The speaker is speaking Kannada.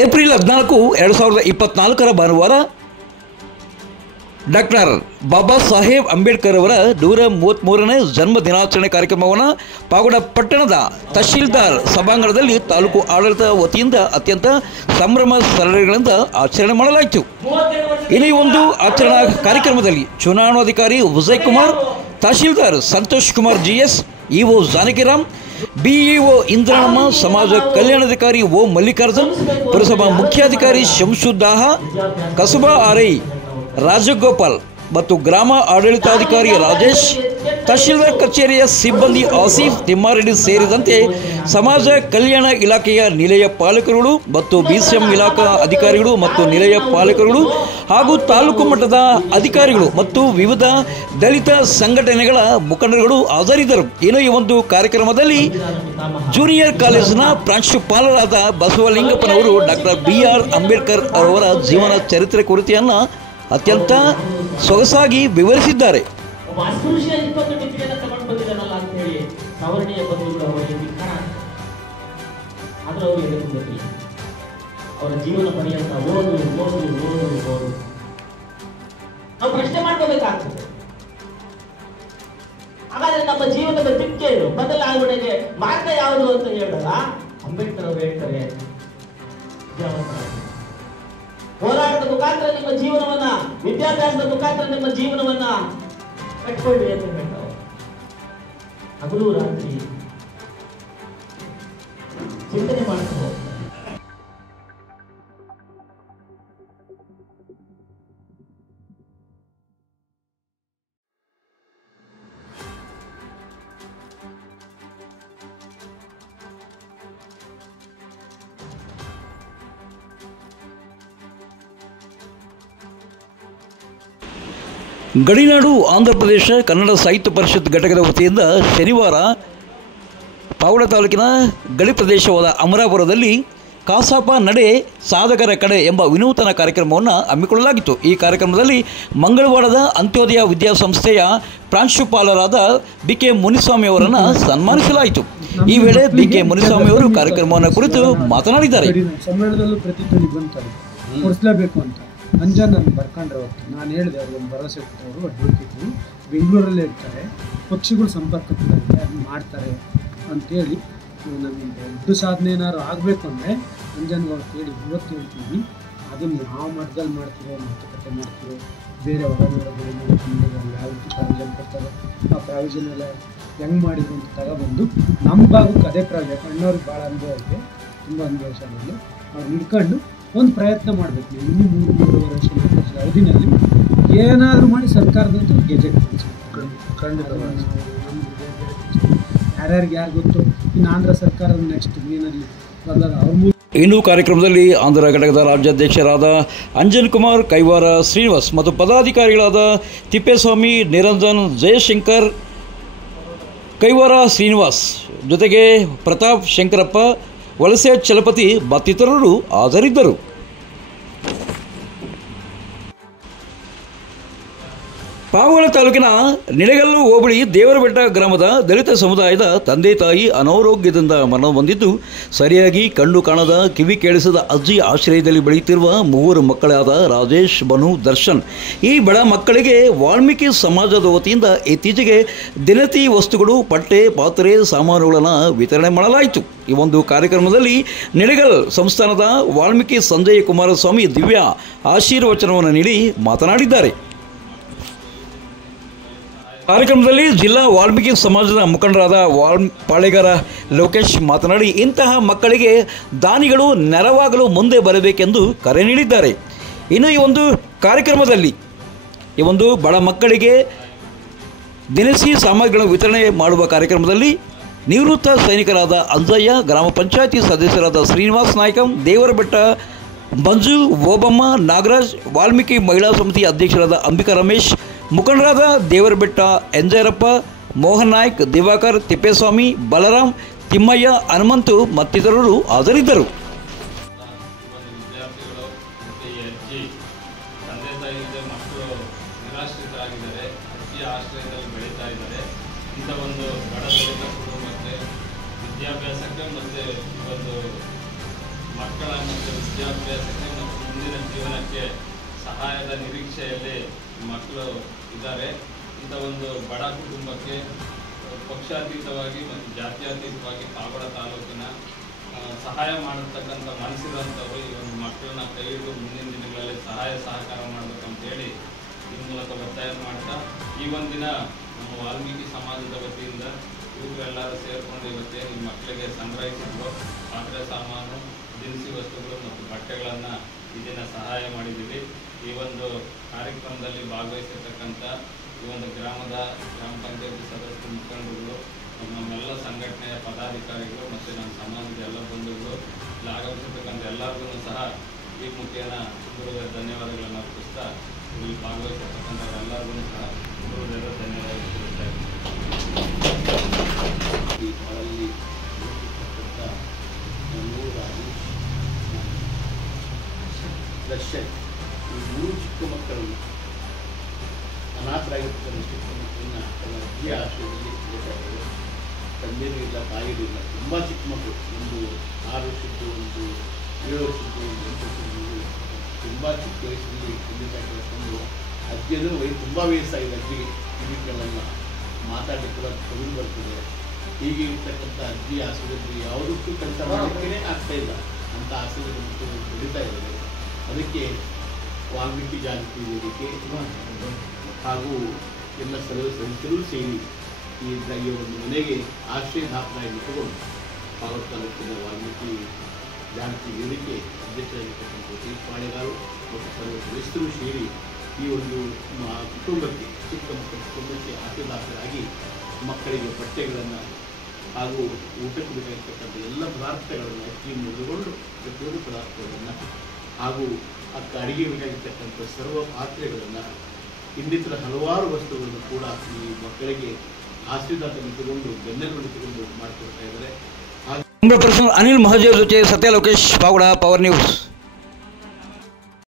ಏಪ್ರಿಲ್ 14, 2024 ಭಾನುವಾರ ಡಾಕ್ಟರ್ ಬಾಬಾ ಸಾಹೇಬ್ ಅಂಬೇಡ್ಕರ್ ಅವರ 133ನೇ ಜನ್ಮ ದಿನಾಚರಣೆ ಕಾರ್ಯಕ್ರಮವನ್ನು ಪಾವಗಡ ಪಟ್ಟಣದ ತಹಶೀಲ್ದಾರ್ ಸಭಾಂಗಣದಲ್ಲಿ ತಾಲೂಕು ಆಡಳಿತ ವತಿಯಿಂದ ಅತ್ಯಂತ ಸಂಭ್ರಮ ಸಡಗರಗಳಿಂದ ಆಚರಣೆ ಮಾಡಲಾಯಿತು. ಇನ್ನು ಈ ಒಂದು ಆಚರಣಾ ಕಾರ್ಯಕ್ರಮದಲ್ಲಿ ಚುನಾವಣಾಧಿಕಾರಿ Vijay Kumar, tahsildar Santosh Kumar GS, EO Janakiram, BEO Indramma, ಸಮಾಜ ಕಲ್ಯಾಣಾಧಿಕಾರಿ ಓ ಮಲ್ಲಿಕಾರ್ಜುನ್, ಪುರಸಭಾ ಮುಖ್ಯಾಧಿಕಾರಿ ಶಂಸುದ್ದಾಹ, ಕಸಬಾ RI ರಾಜಗೋಪಾಲ್ ಮತ್ತು ಗ್ರಾಮ ಆಡಳಿತಾಧಿಕಾರಿ ರಾಜೇಶ್, ತಹಶೀಲ್ದಾರ್ ಕಚೇರಿಯ ಸಿಬ್ಬಂದಿ ಆಸಿಫ್ ತಿಮ್ಮಾರೆಡ್ಡಿ ಸೇರಿದಂತೆ ಸಮಾಜ ಕಲ್ಯಾಣ ಇಲಾಖೆಯ ನಿಲಯ ಪಾಲಕರುಗಳು ಮತ್ತು BCM ಇಲಾಖಾ ಅಧಿಕಾರಿಗಳು ಮತ್ತು ನಿಲಯ ಪಾಲಕರುಗಳು ಹಾಗೂ ತಾಲೂಕು ಮಟ್ಟದ ಅಧಿಕಾರಿಗಳು ಮತ್ತು ವಿವಿಧ ದಲಿತ ಸಂಘಟನೆಗಳ ಮುಖಂಡರುಗಳು ಹಾಜರಿದ್ದರು. ಇನ್ನು ಈ ಒಂದು ಕಾರ್ಯಕ್ರಮದಲ್ಲಿ ಜೂನಿಯರ್ ಕಾಲೇಜಿನ ಪ್ರಾಂಶುಪಾಲರಾದ ಬಸವಲಿಂಗಪ್ಪನವರು ಡಾಕ್ಟರ್ BR ಅಂಬೇಡ್ಕರ್ ಅವರ ಜೀವನ ಚರಿತ್ರೆ ಕುರಿತೆಯನ್ನು ಅತ್ಯಂತ ಸೊಗಸಾಗಿ ವಿವರಿಸಿದ್ದಾರೆ. ಜೀವನ ಪರ್ಯಂತ ನಾವು ಪ್ರಶ್ನೆ ಮಾಡ್ಕೋಬೇಕಾಗ್ತದೆ. ಹಾಗಾದ್ರೆ ನಮ್ಮ ಜೀವನದ ದಿಕ್ಕೇನು, ಬದಲಾವಣೆಗೆ ಮಾರ್ಗ ಯಾವುದು ಅಂತ ಹೇಳಲ್ಲ ಅಂಬೇಡ್ಕರ್ ಅವರು ಹೇಳ್ತಾರೆ. ಹೋರಾಟದ ಮುಖಾಂತರ ನಿಮ್ಮ ಜೀವನವನ್ನ, ವಿದ್ಯಾಭ್ಯಾಸದ ಮುಖಾಂತರ ನಿಮ್ಮ ಜೀವನವನ್ನ ಕಟ್ಕೊಳ್ಳಿ ಅಂತ ಹೇಳ್ತಾರೆ. ಹಗಲು ರಾತ್ರಿ ಚಿಂತನೆ ಮಾಡ್ತಾರೆ. ಗಡಿನಾಡು ಆಂಧ್ರಪ್ರದೇಶ ಕನ್ನಡ ಸಾಹಿತ್ಯ ಪರಿಷತ್ ಘಟಕದ ವತಿಯಿಂದ ಶನಿವಾರ ಪಾವಗಡ ತಾಲೂಕಿನ ಗಡಿ ಪ್ರದೇಶವಾದ ಅಮರಾಪುರದಲ್ಲಿ ಕಾಸಾಪ ನಡೆ ಸಾಧಕರ ಕಡೆ ಎಂಬ ವಿನೂತನ ಕಾರ್ಯಕ್ರಮವನ್ನು ಹಮ್ಮಿಕೊಳ್ಳಲಾಗಿತ್ತು. ಈ ಕಾರ್ಯಕ್ರಮದಲ್ಲಿ ಮಂಗಳವಾರದ ಅಂತ್ಯೋದಯ ವಿದ್ಯಾಸಂಸ್ಥೆಯ ಪ್ರಾಂಶುಪಾಲರಾದ BK ಮುನಿಸ್ವಾಮಿ ಅವರನ್ನು ಸನ್ಮಾನಿಸಲಾಯಿತು. ಈ ವೇಳೆ BK ಮುನಿಸ್ವಾಮಿ ಅವರು ಕಾರ್ಯಕ್ರಮವನ್ನು ಕುರಿತು ಮಾತನಾಡಿದ್ದಾರೆ. ಸಮ್ಮೇಳನದಲ್ಲೂ ಪ್ರತಿಧ್ವನಿ ಬಂತಾರೆ, ಕೊಡಿಸಲೇಬೇಕು ಅಂತ ಅಂಜನ್ ನಾನು ಬರ್ಕೊಂಡ್ರೆ ಹೊತ್ತು ನಾನು ಹೇಳಿದೆ, ಅವ್ರಿಗೊಂದು ಭರವಸೆ ಕೊಟ್ಟವರು ಅಡ್ವೊಕೇಟು ಬೆಂಗಳೂರಲ್ಲೇ ಇರ್ತಾರೆ, ಪಕ್ಷಿಗಳು ಸಂಪರ್ಕ ಇದೆ, ಅದನ್ನ ಮಾಡ್ತಾರೆ ಅಂತೇಳಿ ನಮಗೆ ದೊಡ್ಡ ಸಾಧನೆ ಏನಾದ್ರು ಆಗಬೇಕು ಅಂದರೆ ಅಂಜನ್ಗೆ ಅವ್ರು ಕೇಳಿ ಇವತ್ತು ಹೇಳ್ತೀವಿ. ಅದನ್ನು ಯಾವ ಮಟ್ಟದಲ್ಲಿ ಮಾಡ್ತೀರೋ, ಮಾತುಕತೆ ಮಾಡ್ತೀರೋ, ಬೇರೆ ಹೊರಗಡೆಗಳು ಯಾವ ರೀತಿ ಪ್ರಾವಿಷನ್ ಕೊಡ್ತಾರೆ, ಆ ಪ್ರಾವಿಷನ್ ಎಲ್ಲ ಹೆಂಗೆ ಮಾಡಿದ್ರು ಅಂತ ತಗೊಬಂದು ನಮ್ಮ ಭಾಗಕ್ಕೆ ಅದೇ ಪ್ರಾವಿಷನ್ ಅಣ್ಣವ್ರಿಗೆ ಭಾಳ ಅನುಭವ ಇದೆ, ತುಂಬ ಅನುಭವಿಸೋದ್ರಲ್ಲಿ ಅವ್ರು ಹಿಡ್ಕೊಂಡು ಒಂದು ಪ್ರಯತ್ನ ಮಾಡಬೇಕು. ನೀವು ಇನ್ನೂ 3-3.5 ವರ್ಷ 4 ವರ್ಷ ಅವಧಿನಲ್ಲಿ ಏನಾದರೂ ಮಾಡಿ ಸರ್ಕಾರದಂತೂ ಗೆಜೆಟ್ ಖಂಡಿತವಾಗಿ ಯಾರ್ಯಾರಿಗೆ ಯಾರು ಗೊತ್ತು. ಇನ್ನು ಆಂಧ್ರ ಸರ್ಕಾರದ ನೆಕ್ಸ್ಟ್ ಮೇನಲ್ಲಿ ಬಂದಾಗ ಅವ್ರ ಇನ್ನು ಕಾರ್ಯಕ್ರಮದಲ್ಲಿ ಆಂಧ್ರ ಘಟಕದ ರಾಜ್ಯಾಧ್ಯಕ್ಷರಾದ ಅಂಜನ್ ಕುಮಾರ್, ಕೈವಾರ ಶ್ರೀನಿವಾಸ್ ಮತ್ತು ಪದಾಧಿಕಾರಿಗಳಾದ ತಿಪ್ಪೇಸ್ವಾಮಿ, ನಿರಂಜನ್, ಜಯಶಂಕರ್, ಕೈವಾರ ಶ್ರೀನಿವಾಸ್ ಜೊತೆಗೆ ಪ್ರತಾಪ್ ಶಂಕರಪ್ಪ, ವಲಸೆ ಚಲಪತಿ ಮತ್ತಿತರರು ಹಾಜರಿದ್ದರು. ಪಾವಗಡ ತಾಲೂಕಿನ ನಿಡಗಲ್ಲು ಹೋಬಳಿ ದೇವರಬೆಟ್ಟ ಗ್ರಾಮದ ದಲಿತ ಸಮುದಾಯದ ತಂದೆ ತಾಯಿ ಅನಾರೋಗ್ಯದಿಂದ ಮರಣ ಹೊಂದಿದ್ದು, ಸರಿಯಾಗಿ ಕಣ್ಣು ಕಾಣದ, ಕಿವಿ ಕೇಳಿಸದ ಅಜ್ಜಿ ಆಶ್ರಯದಲ್ಲಿ ಬೆಳೆಯುತ್ತಿರುವ 3 ಮಕ್ಕಳಾದ ರಾಜೇಶ್, ಬನು, ದರ್ಶನ್. ಈ ಬಡ ಮಕ್ಕಳಿಗೆ ವಾಲ್ಮೀಕಿ ಸಮಾಜದ ವತಿಯಿಂದ ಇತ್ತೀಚೆಗೆ ದಿನಸಿ ವಸ್ತುಗಳು, ಪಟ್ಟೆ, ಪಾತ್ರೆ, ಸಾಮಾನುಗಳನ್ನು ವಿತರಣೆ ಮಾಡಲಾಯಿತು. ಈ ಒಂದು ಕಾರ್ಯಕ್ರಮದಲ್ಲಿ ನಿಡಗಲ್ ಸಂಸ್ಥಾನದ ವಾಲ್ಮೀಕಿ ಸಂಜಯ್ ಕುಮಾರಸ್ವಾಮಿ ದಿವ್ಯ ಆಶೀರ್ವಚನವನ್ನು ನೀಡಿ ಮಾತನಾಡಿದ್ದಾರೆ. ಕಾರ್ಯಕ್ರಮದಲ್ಲಿ ಜಿಲ್ಲಾ ವಾಲ್ಮೀಕಿ ಸಮಾಜದ ಮುಖಂಡರಾದ ಪಾಳೆಗಾರ ಲೋಕೇಶ್ ಮಾತನಾಡಿ, ಇಂತಹ ಮಕ್ಕಳಿಗೆ ದಾನಿಗಳು ನೆರವಾಗಲು ಮುಂದೆ ಬರಬೇಕೆಂದು ಕರೆ ನೀಡಿದ್ದಾರೆ. ಇನ್ನು ಈ ಒಂದು ಕಾರ್ಯಕ್ರಮದಲ್ಲಿ ಈ ಒಂದು ಬಡ ಮಕ್ಕಳಿಗೆ ದಿನಸಿ ಸಾಮಗ್ರಿಗಳನ್ನು ವಿತರಣೆ ಮಾಡುವ ಕಾರ್ಯಕ್ರಮದಲ್ಲಿ ನಿವೃತ್ತ ಸೈನಿಕರಾದ ಅಂಜಯ್ಯ, ಗ್ರಾಮ ಪಂಚಾಯತಿ ಸದಸ್ಯರಾದ ಶ್ರೀನಿವಾಸ್ ನಾಯ್ಕ, ದೇವರಬೆಟ್ಟ ಮಂಜು, ಓಬಮ್ಮ, ನಾಗರಾಜ್, ವಾಲ್ಮೀಕಿ ಮಹಿಳಾ ಸಮಿತಿ ಅಧ್ಯಕ್ಷರಾದ ಅಂಬಿಕಾ ರಮೇಶ್, ಮುಖಂಡರಾದ ದೇವರಬೆಟ್ಟ ಎಂಜಯರಪ್ಪ, ಮೋಹನ್ ನಾಯ್ಕ್, ದಿವಾಕರ್, ತಿಪ್ಪೇಸ್ವಾಮಿ, ಬಲರಾಮ್, ತಿಮ್ಮಯ್ಯ, ಹನುಮಂತು ಮತ್ತಿತರರು ಹಾಜರಿದ್ದರು. ವಿದ್ಯಾಭ್ಯಾಸಕ್ಕೆ ಮತ್ತು ಒಂದು ಮಕ್ಕಳ ಮತ್ತು ವಿದ್ಯಾಭ್ಯಾಸಕ್ಕೆ ಮತ್ತು ಮುಂದಿನ ಜೀವನಕ್ಕೆ ಸಹಾಯದ ನಿರೀಕ್ಷೆಯಲ್ಲಿ ಮಕ್ಕಳು ಇದ್ದಾರೆ. ಇಂಥ ಒಂದು ಬಡ ಕುಟುಂಬಕ್ಕೆ ಪಕ್ಷಾತೀತವಾಗಿ ಮತ್ತು ಜಾತ್ಯತೀತವಾಗಿ ಪಾವಗಡ ತಾಲೂಕಿನ ಸಹಾಯ ಮಾಡತಕ್ಕಂಥ ಮನಸ್ಸಿರುವಂಥವರು ಈ ಒಂದು ಮಕ್ಕಳನ್ನ ಕೈ ಹಿಡಿದು ಮುಂದಿನ ದಿನಗಳಲ್ಲಿ ಸಹಾಯ ಸಹಕಾರ ಮಾಡಬೇಕಂತೇಳಿ ಈ ಮೂಲಕ ಒತ್ತಾಯ ಮಾಡ್ತಾ ಈ ಒಂದಿನ ನಮ್ಮ ವಾಲ್ಮೀಕಿ ಸಮಾಜದ ವತಿಯಿಂದ ಯುವಕರೆಲ್ಲರೂ ಸೇರಿಕೊಂಡು ಇವತ್ತೇನು ಈ ಮಕ್ಕಳಿಗೆ ಸಂಗ್ರಹಿಸಿದ್ರು ಪಾತ್ರೆ ಸಾಮಾನು, ದಿನಸಿ ವಸ್ತುಗಳು ಮತ್ತು ಬಟ್ಟೆಗಳನ್ನು ಈ ದಿನ ಸಹಾಯ ಮಾಡಿದ್ದೀವಿ. ಈ ಒಂದು ಕಾರ್ಯಕ್ರಮದಲ್ಲಿ ಭಾಗವಹಿಸಿರ್ತಕ್ಕಂಥ ಈ ಒಂದು ಗ್ರಾಮ ಪಂಚಾಯತಿ ಸದಸ್ಯ ಮುಖಂಡರುಗಳು, ನಮ್ಮೆಲ್ಲ ಸಂಘಟನೆಯ ಪದಾಧಿಕಾರಿಗಳು ಮತ್ತು ನಮ್ಮ ಸಮಾಜದ ಎಲ್ಲ ಬಂಧುಗಳು, ಇಲ್ಲಿ ಆಗಮಿಸಿರ್ತಕ್ಕಂಥ ಎಲ್ಲರಿಗೂ ಸಹ ಈ ಮುಖೇನ ಗುರುಗಳ ಧನ್ಯವಾದಗಳನ್ನು ಅರ್ಪಿಸ್ತಾ ಇಲ್ಲಿ ಭಾಗವಹಿಸಿರ್ತಕ್ಕಂಥ ಎಲ್ಲರಿಗೂ ಸಹ ಗುರುಗಳ ಧನ್ಯವಾದ ತಿಳಿಸ್ತಾ ಇದ್ದೀವಿ. ದರ್ಶನ್ ಈ 3 ಚಿಕ್ಕ ಮಕ್ಕಳು ಅನಾಥರಾಗಿರ್ತಕ್ಕಂಥ ಚಿಕ್ಕ ಮಕ್ಕಳನ್ನ ತನ್ನ ಅಜ್ಜಿಯ ಆಶ್ರಯದಲ್ಲಿ ಇಟ್ಟಿದ್ದಾರೆ. ತಂದೆಯೂ ಇಲ್ಲ, ತಾಯಿಯೂ ಇಲ್ಲ. ತುಂಬ ಚಿಕ್ಕ ಮಕ್ಕಳು, ಒಂದು 6 ವರ್ಷದ್ದು, ಒಂದು 7 ವರ್ಷದ್ದು, ಒಂದು 8 ವರ್ಷದ್ದು, ತುಂಬ ಚಿಕ್ಕ ವಯಸ್ಸಲ್ಲಿ ತಂದೆ ತಾಯಿ ಕಳ್ಕೊಂಡು ಅಜ್ಜಿಯಲ್ಲೂ ತುಂಬ ವಯಸ್ಸಾಗಿದೆ. ಅಜ್ಜಿಗೆ ಕಿವಿಗಳೆಲ್ಲ ಮಾತಾಡಲಿಕ್ಕೆ ಕೂಡ ತೊಗೊಂಡು ಬರ್ತದೆ. ಹೀಗೆ ಇರ್ತಕ್ಕಂಥ ಅಜ್ಜಿ ಆಶ್ರಯದಲ್ಲಿ ಯಾವುದಕ್ಕೂ ಕೆಲಸ ಮಾಡಲಿಕ್ಕೆ ಆಗ್ತಾ ಇಲ್ಲ ಅಂತ ಆಶ್ರಯದ ಬೆಳೀತಾ ಇದ್ದಾರೆ. ಅದಕ್ಕೆ ವಾಲ್ಮೀಕಿ ಜಾಗೃತಿ ವೇದಿಕೆ ಹಾಗೂ ಎಲ್ಲ ಸದಸ್ಯರು ಸೇರಿ ಈ ಒಂದು ಮನೆಗೆ ಆಶ್ರಯದಾತನಾಗಿ ತಗೊಂಡು ಪಾವಗಡ ತಾಲೂಕಿನ ವಾಲ್ಮೀಕಿ ಜಾಗೃತಿ ವೇದಿಕೆ ಅಧ್ಯಕ್ಷರಾಗಿರ್ತಕ್ಕಂಥ ತೀರ್ಥವಾಣಿಗಾರು ಮತ್ತು ಸರ್ವ ಸದಸ್ಯರು ಸೇರಿ ಈ ಒಂದು ಕುಟುಂಬಕ್ಕೆ, ಚಿಕ್ಕ ಮಕ್ಕಳ ಕುಟುಂಬಕ್ಕೆ ಆಶ್ರಯದಾತರಾಗಿ ಮಕ್ಕಳಿಗೆ ಬಟ್ಟೆಗಳನ್ನು ಹಾಗೂ ಊಟಕ್ಕೆ ಬೇಕಾಗಿರ್ತಕ್ಕಂಥ ಎಲ್ಲ ಪದಾರ್ಥಗಳನ್ನು ಅಕ್ಕಿಯನ್ನು ಹಿಡಿದುಕೊಂಡು ಪ್ರತಿಯೊಂದು ಪದಾರ್ಥಗಳನ್ನು ಹಾಗೂ ಅಡುಗೆ ಬೇಕಾಗಿರ್ತಕ್ಕಂಥ ಸರ್ವ ಪಾತ್ರೆಗಳನ್ನು, ಇನ್ನಿತರ ಹಲವಾರು ವಸ್ತುಗಳನ್ನು ಕೂಡ ಈ ಮಕ್ಕಳಿಗೆ ಆಶೀರ್ವಾದ ತಗೊಂಡು ಬೆನ್ನೆಲುಬು ತಗೊಂಡು ಮಾಡಿಕೊಡ್ತಾ ಇದ್ದಾರೆ. ಅನಿಲ್ ಮಹಾಜೇವ್ ಜೊತೆ ಸತ್ಯ ಲೋಕೇಶ್, ಪಾವಗಡ, ಪವರ್ ನ್ಯೂಸ್.